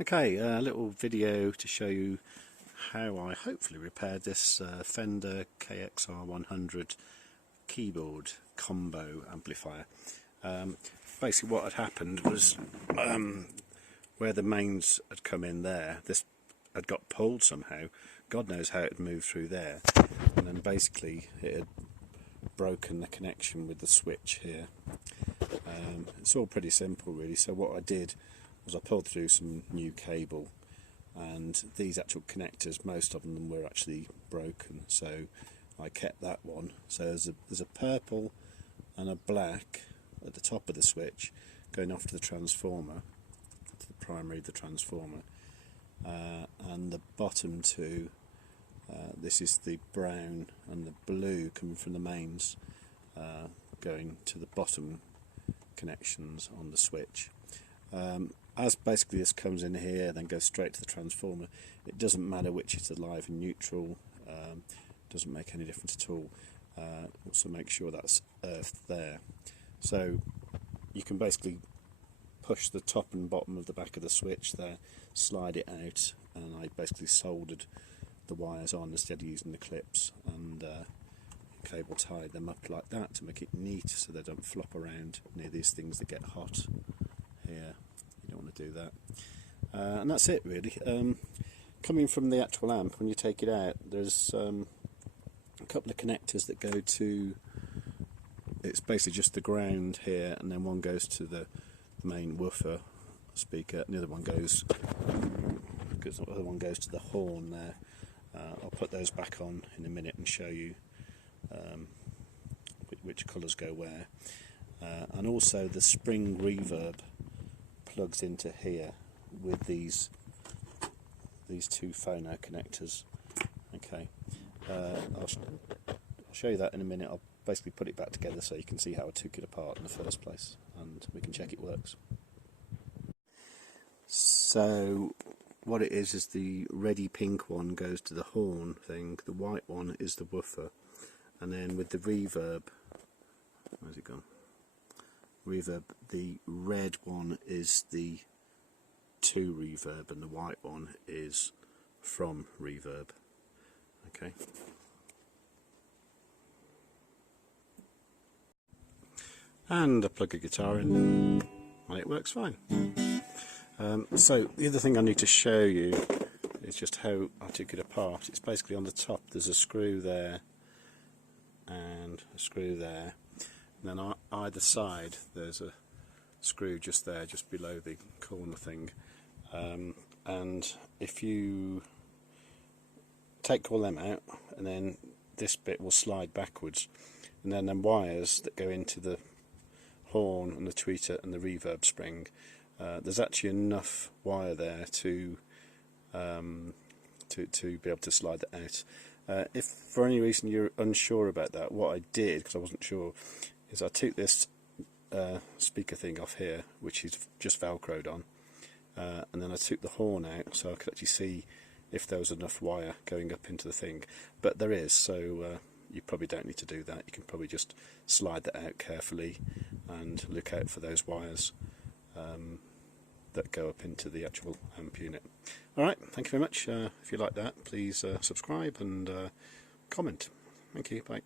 Okay, a little video to show you how I hopefully repaired this Fender KXR 100 keyboard combo amplifier. Basically what had happened was where the mains had come in there, this had got pulled somehow. God knows how it had moved through there, and then basically it had broken the connection with the switch here. It's all pretty simple really. So what I did was I pulled through some new cable, and these actual connectors, most of them were actually broken, so I kept that one. So there's a purple and a black at the top of the switch going off to the transformer, to the primary of the transformer, and the bottom two, this is the brown and the blue coming from the mains, going to the bottom connections on the switch. As basically this comes in here then goes straight to the transformer, it doesn't matter which is alive and neutral, doesn't make any difference at all. Also make sure that's earthed there. So you can basically push the top and bottom of the back of the switch there, slide it out, and I basically soldered the wires on instead of using the clips, and cable tied them up like that to make it neat so they don't flop around near these things that get hot here. You don't want to do that. And that's it really. Coming from the actual amp, when you take it out, there's a couple of connectors that go to, it's basically just the ground here, and then one goes to the main woofer speaker, and the other one goes to the horn there. I'll put those back on in a minute and show you which colours go where. And also the spring reverb plugs into here with these two phono connectors. Okay, I'll show you that in a minute. I'll basically put it back together so you can see how I took it apart in the first place, and we can check it works. So what it is the reddy pink one goes to the horn thing, the white one is the woofer, and then with the reverb, where's it gone? Reverb, the red one is the to reverb and the white one is from reverb. Okay. And I plug a guitar in and it works fine. So the other thing I need to show you is just how I took it apart. It's basically on the top there's a screw there and a screw there, and then on either side there's a screw just there, just below the corner thing, and if you take all them out, and then this bit will slide backwards, and then the wires that go into the horn and the tweeter and the reverb spring, there's actually enough wire there to be able to slide that out. If for any reason you're unsure about that, what I did, because I wasn't sure, is I took this speaker thing off here, which is just velcroed on, and then I took the horn out so I could actually see if there was enough wire going up into the thing. But there is, so you probably don't need to do that. You can probably just slide that out carefully and look out for those wires that go up into the actual amp unit. Alright, thank you very much. If you like that, please subscribe and comment. Thank you, bye.